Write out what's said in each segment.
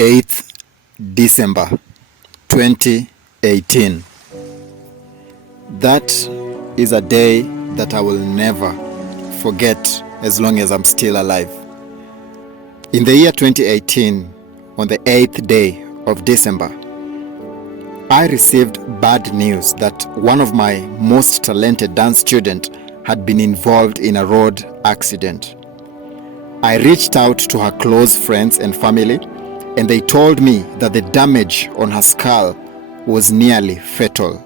8th December 2018. That is a day that I will never forget as long as I'm still alive. In the year 2018, on the 8th day of December, I received bad news that one of my most talented dance students had been involved in a road accident. I reached out to her close friends and family, and they told me that the damage on her skull was nearly fatal.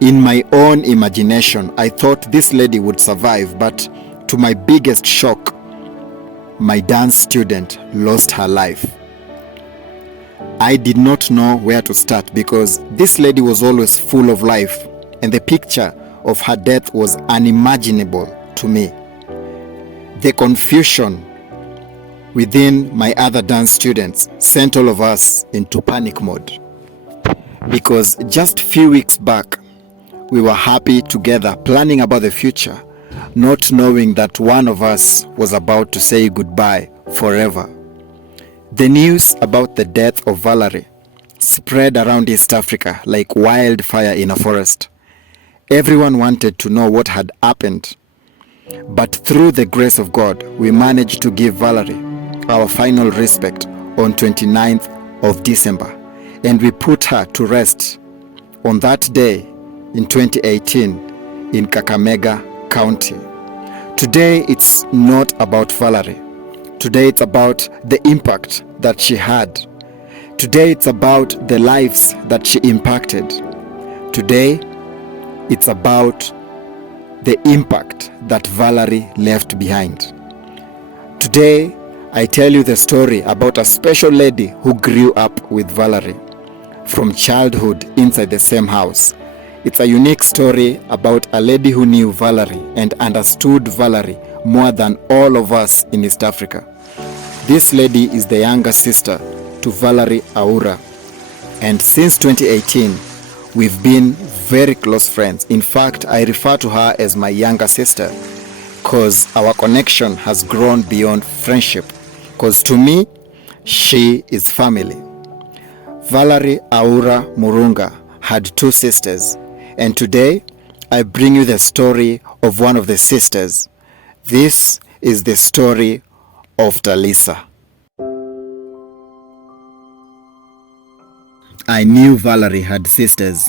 In my own imagination, I thought this lady would survive, but to my biggest shock, my dance student lost her life. I did not know where to start because this lady was always full of life, and the picture of her death was unimaginable to me. The confusion within my other dance students sent all of us into panic mode, because just few weeks back we were happy together planning about the future, not knowing that one of us was about to say goodbye forever. The news about the death of Valerie spread around East Africa like wildfire in a forest. Everyone wanted to know what had happened. But through the grace of God, we managed to give Valerie our final respect on 29th of December, and we put her to rest on that day in 2018 in Kakamega County. Today it's not about Valerie. Today it's about the impact that she had. Today it's about the lives that she impacted. Today it's about the impact that Valerie left behind. Today, I tell you the story about a special lady who grew up with Valerie from childhood inside the same house. It's a unique story about a lady who knew Valerie and understood Valerie more than all of us in East Africa. This lady is the younger sister to Valerie Aura, and since 2018, we've been very close friends. In fact, I refer to her as my younger sister because our connection has grown beyond friendship, because to me, she is family. Valerie Aura Murunga had two sisters, and today I bring you the story of one of the sisters. This is the story of Talisa. I knew Valerie had sisters,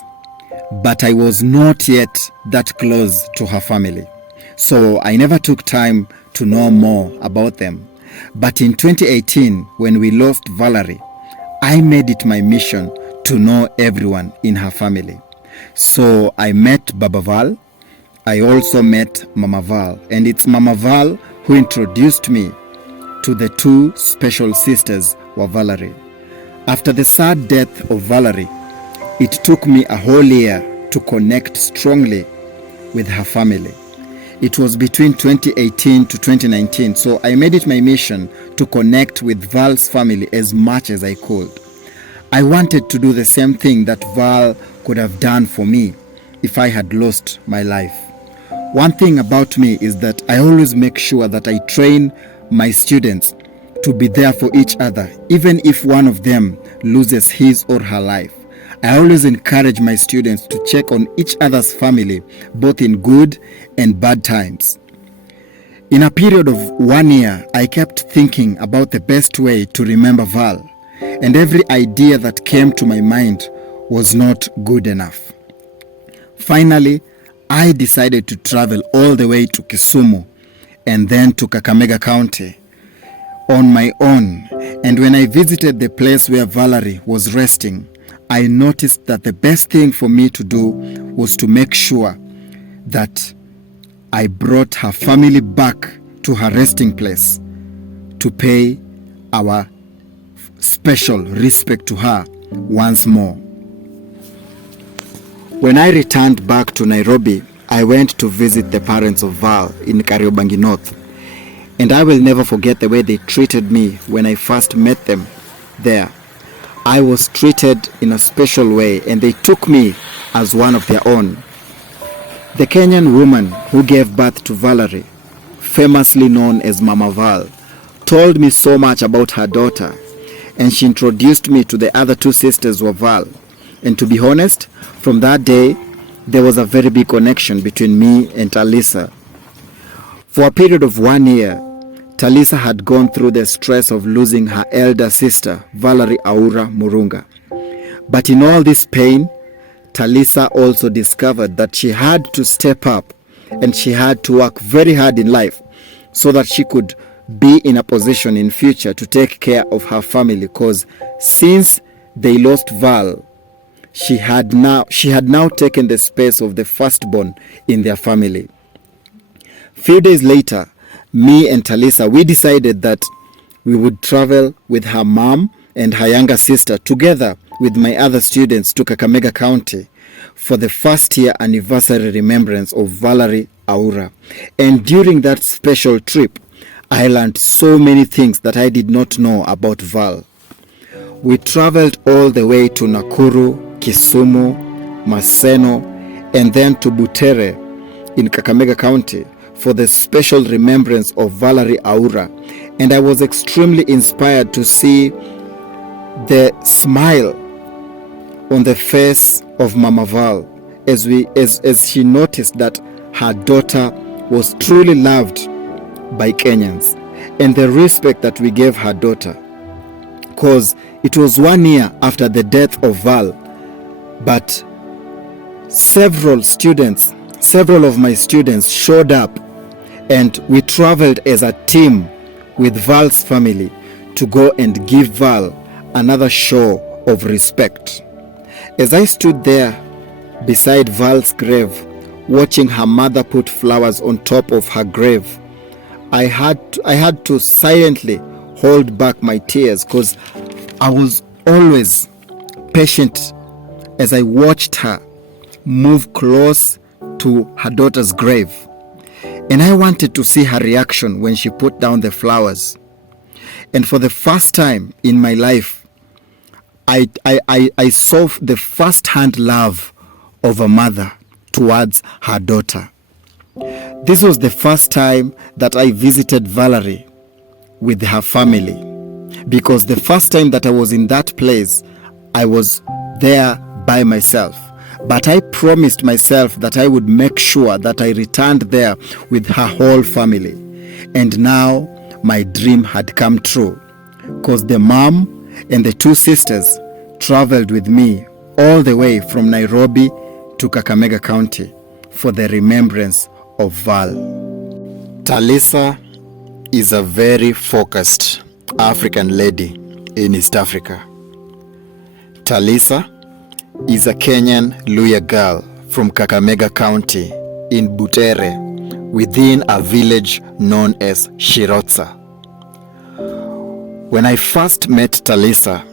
but I was not yet that close to her family, so I never took time to know more about them. But in 2018, when we lost Valerie, I made it my mission to know everyone in her family. So I met Baba Val, I also met Mama Val, and it's Mama Val who introduced me to the two special sisters of Valerie. After the sad death of Valerie, it took me a whole year to connect strongly with her family. It was between 2018 to 2019, so I made it my mission to connect with Val's family as much as I could. I wanted to do the same thing that Val could have done for me if I had lost my life. One thing about me is that I always make sure that I train my students to be there for each other, even if one of them loses his or her life. I always encourage my students to check on each other's family, both in good and bad times. In a period of 1 year, I kept thinking about the best way to remember Val, and every idea that came to my mind was not good enough. Finally, I decided to travel all the way to Kisumu and then to Kakamega County on my own, and when I visited the place where Valerie was resting, I noticed that the best thing for me to do was to make sure that I brought her family back to her resting place to pay our special respect to her once more. When I returned back to Nairobi, I went to visit the parents of Val in Kariobangi North, and I will never forget the way they treated me when I first met them there. I was treated in a special way, and they took me as one of their own. The Kenyan woman who gave birth to Valerie, famously known as Mama Val, told me so much about her daughter, and she introduced me to the other two sisters of Val. And to be honest, from that day, there was a very big connection between me and Talisa. For a period of 1 year, Talisa had gone through the stress of losing her elder sister, Valerie Aura Murunga. But in all this pain, Talisa also discovered that she had to step up and she had to work very hard in life so that she could be in a position in future to take care of her family, because since they lost Val, she had now taken the space of the firstborn in their family. Few days later, me and Talisa, we decided that we would travel with her mom and her younger sister together with my other students to Kakamega County for the first year anniversary remembrance of Valerie Aura. And during that special trip, I learned so many things that I did not know about Val. We traveled all the way to Nakuru, Kisumu, Maseno, and then to Butere in Kakamega County for the special remembrance of Valerie Aura. And I was extremely inspired to see the smile on the face of Mama Val as she noticed that her daughter was truly loved by Kenyans, and the respect that we gave her daughter, because it was 1 year after the death of Val, but several of my students showed up, and we traveled as a team with Val's family to go and give Val another show of respect. As I stood there beside Val's grave, watching her mother put flowers on top of her grave, I had to silently hold back my tears, because I was always patient as I watched her move close to her daughter's grave. And I wanted to see her reaction when she put down the flowers. And for the first time in my life, I saw the first-hand love of a mother towards her daughter. This was the first time that I visited Valerie with her family, because the first time that I was in that place, I was there by myself. But I promised myself that I would make sure that I returned there with her whole family. And now my dream had come true, because the mom and the two sisters traveled with me all the way from Nairobi to Kakamega County for the remembrance of Val. Talisa is a very focused African lady in East Africa. Talisa is a Kenyan Luya girl from Kakamega County in Butere, within a village known as Shirotsa. When I first met Talisa,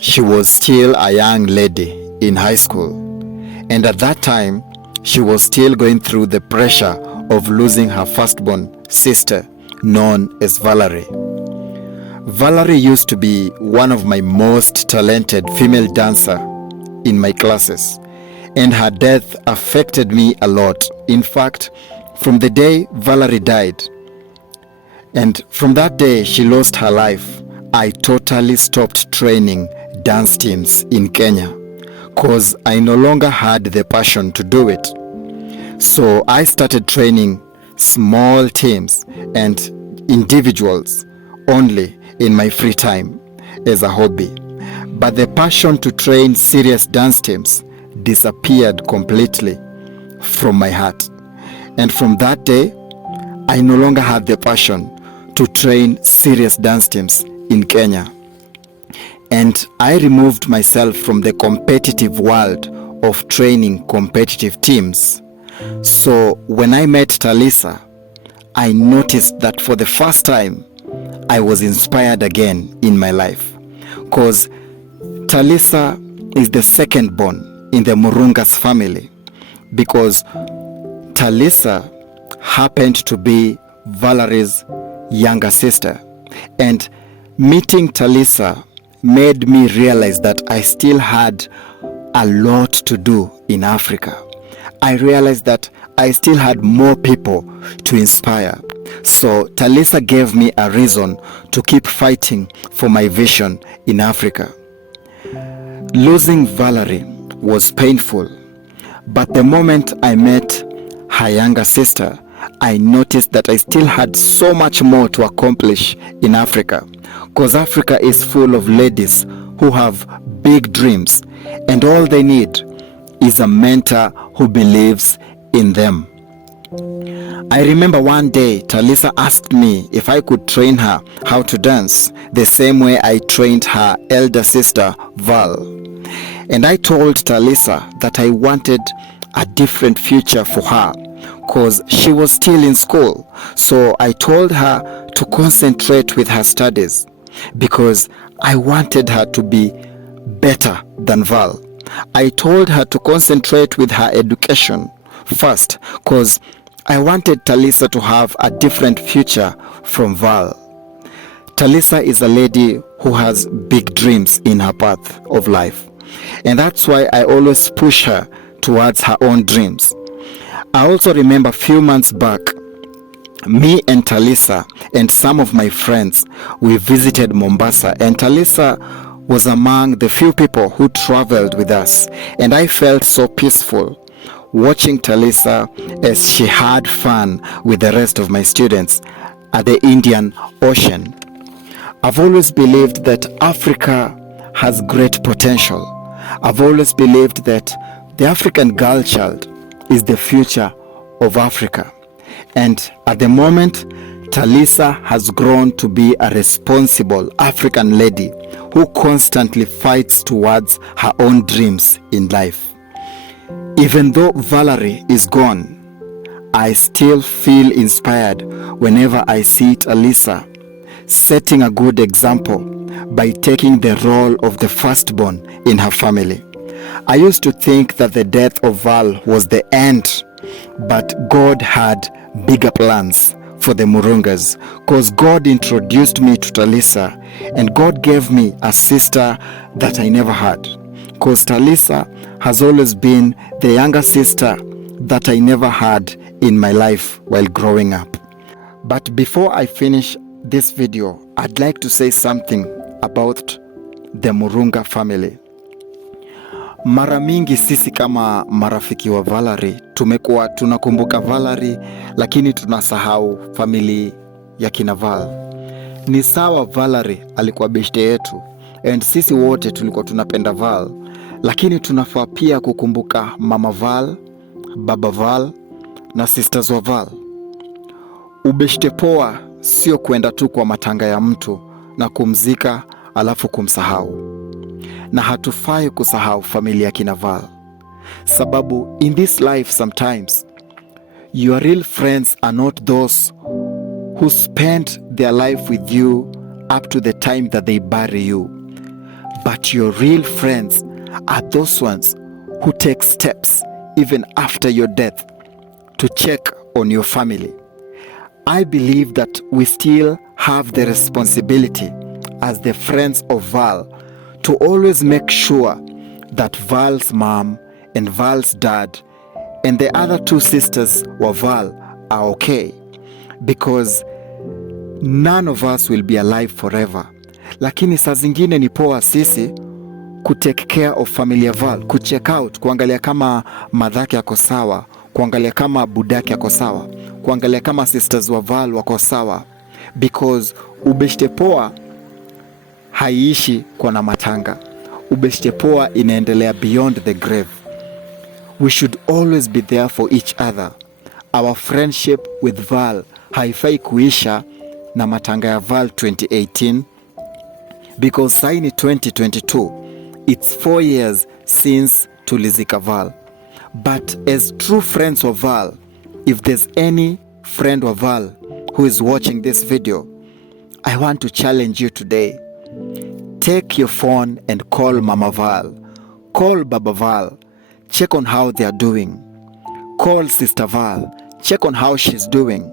she was still a young lady in high school, and at that time, she was still going through the pressure of losing her firstborn sister, known as Valerie. Valerie used to be one of my most talented female dancer in my classes, and her death affected me a lot. In fact, from the day Valerie died, and from that day she lost her life, I totally stopped training dance teams in Kenya, because I no longer had the passion to do it. So I started training small teams and individuals only in my free time as a hobby. But the passion to train serious dance teams disappeared completely from my heart. And from that day, I no longer had the passion to train serious dance teams in Kenya. And I removed myself from the competitive world of training competitive teams. So when I met Talisa, I noticed that for the first time, I was inspired again in my life. Because Talisa is the second born in the Murunga's family. Because Talisa happened to be Valerie's younger sister. And meeting Talisa made me realize that I still had a lot to do in Africa. I realized that I still had more people to inspire. So Talisa gave me a reason to keep fighting for my vision in Africa. Losing Valerie was painful, but the moment I met her younger sister, I noticed that I still had so much more to accomplish in Africa, because Africa is full of ladies who have big dreams, and all they need is a mentor who believes in them. I remember one day Talisa asked me if I could train her how to dance the same way I trained her elder sister Val. And I told Talisa that I wanted a different future for her because she was still in school. So I told her to concentrate with her studies because I wanted her to be better than Val. I told her to concentrate with her education first because I wanted Talisa to have a different future from Val. Talisa is a lady who has big dreams in her path of life, and that's why I always push her towards her own dreams. I also remember a few months back, me and Talisa and some of my friends, we visited Mombasa, and Talisa was among the few people who traveled with us, and I felt so peaceful watching Talisa as she had fun with the rest of my students at the Indian Ocean. I've always believed that Africa has great potential. I've always believed that the African girl child is the future of Africa. And at the moment, Talisa has grown to be a responsible African lady who constantly fights towards her own dreams in life. Even though Valerie is gone, I still feel inspired whenever I see Talisa setting a good example by taking the role of the firstborn in her family. I used to think that the death of Val was the end, but God had bigger plans for the Murungas, because God introduced me to Talisa, and God gave me a sister that I never had, because Talisa has always been the younger sister that I never had in my life while growing up. But before I finish this video, I'd like to say something about the Murunga family. Mara mingi sisi kama marafiki wa Valerie tumekuwa tunakumbuka Valerie, lakini tunasahau family ya kina Val. Ni sawa, Valerie alikuwa beshte yetu and sisi wote tulikuwa tunapenda Val, lakini tunafaa pia kukumbuka mama Val, baba Val na sisters wa Val. Ubeshte poa sio kwenda tu kwa matanga ya mtu na kumzika alafu kumsahau. Na hatufai kusahau familia kina Val, sababu in this life sometimes your real friends are not those who spend their life with you up to the time that they bury you, but your real friends are those ones who take steps even after your death to check on your family. I believe that we still have the responsibility as the friends of Val to always make sure that Val's mom and Val's dad and the other two sisters of Val are okay, because none of us will be alive forever. Lakini saa zingine ni poa sisi kutake care of familia Val, kucheck out, kuangalia kama madhake yako sawa, kuangalia kama budake yako sawa, kuangalia kama sisters wa Val wako sawa, because ubeshte poa haiishi kwa na matanga. Ubeshte poa inaendelea beyond the grave. We should always be there for each other. Our friendship with Val haifai kuisha na matanga ya Val 2018, because saini 2022, it's 4 years since tulizika Val. But as true friends of Val, if there's any friend of Val who is watching this video, I want to challenge you today. Take your phone and call Mama Val, call Baba Val, check on how they are doing. Call Sister Val, check on how she's doing.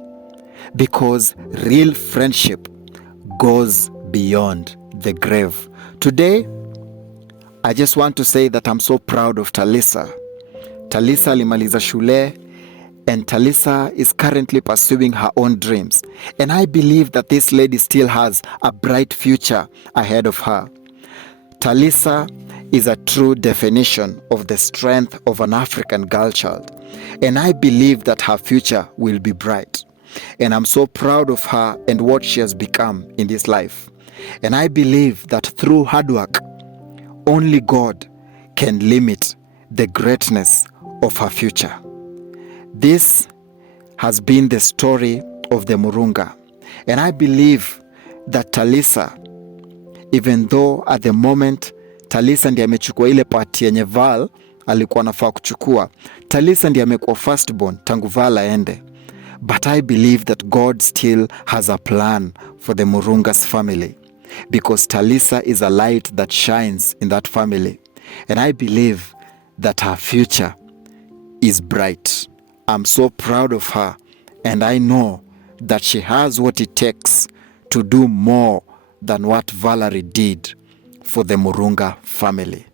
Because real friendship goes beyond the grave. Today, I just want to say that I'm so proud of Talisa. Talisa alimaliza shule And Talisa is currently pursuing her own dreams. And I believe that this lady still has a bright future ahead of her. Talisa is a true definition of the strength of an African girl child. And I believe that her future will be bright. And I'm so proud of her and what she has become in this life. And I believe that through hard work, only God can limit the greatness of her future. This has been the story of the Murunga. And I believe that Talisa, even though at the moment Talisa ndiye amechukua ile part yenye Val alikuwa anafaa kuchukua, Talisa ndiye amekuwa firstborn tangu Val aende. But I believe that God still has a plan for the Murunga's family, because Talisa is a light that shines in that family. And I believe that her future is bright. I'm so proud of her, and I know that she has what it takes to do more than what Valerie did for the Murunga family.